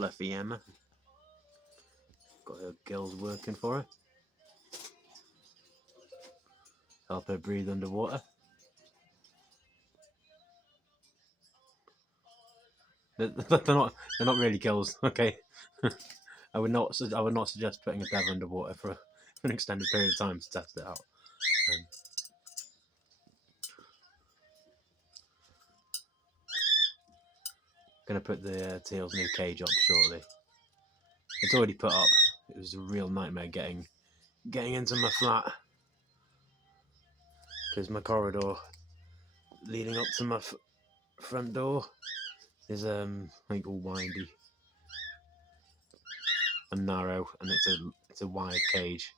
fluffy Emma. Got her gills working for her. Help her breathe underwater. They're not really gills. Okay. I would not suggest putting a bev underwater for an extended period of time to test it out. Gonna put the Teal's new cage up shortly. It's already put up. It was a real nightmare getting into my flat because my corridor leading up to my front door is like all windy and narrow, and it's a wide cage.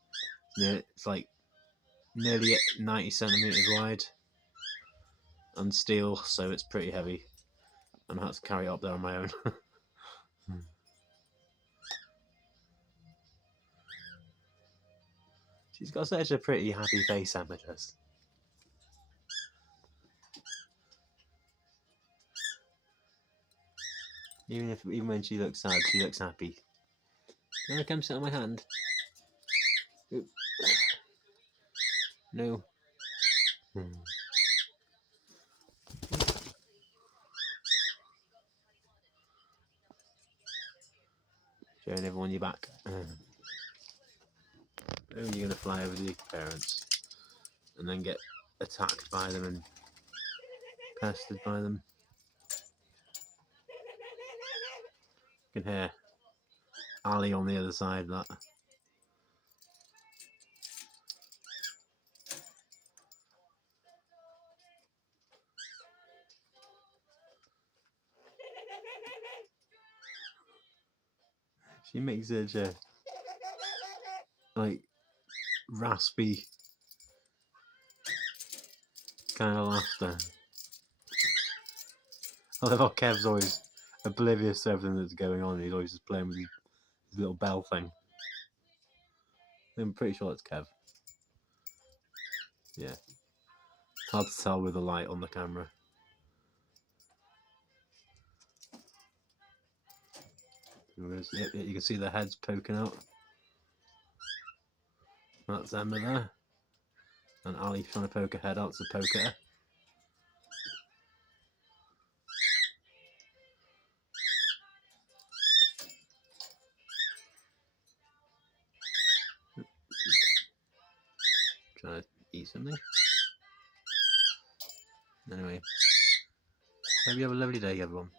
It's like nearly 90 centimeters wide and steel, so it's pretty heavy, and I had to carry it up there on my own. She's got such a pretty happy face, Amethyst. Even when she looks sad, she looks happy. You wanna come sit on my hand? Oop. No. Showing everyone your back. Oh, you're gonna fly over to your parents and then get attacked by them and pestered by them. You can hear Ali on the other side of that. She makes such a like raspy kind of laughter. I love how Kev's always oblivious to everything that's going on. He's always just playing with his little bell thing. I'm pretty sure it's Kev. Yeah. Hard to tell with the light on the camera. You can see their heads poking out. That's Emma there. And Ali trying to poke her head out to poke at her. Trying to eat something. Anyway, hope you have a lovely day, everyone.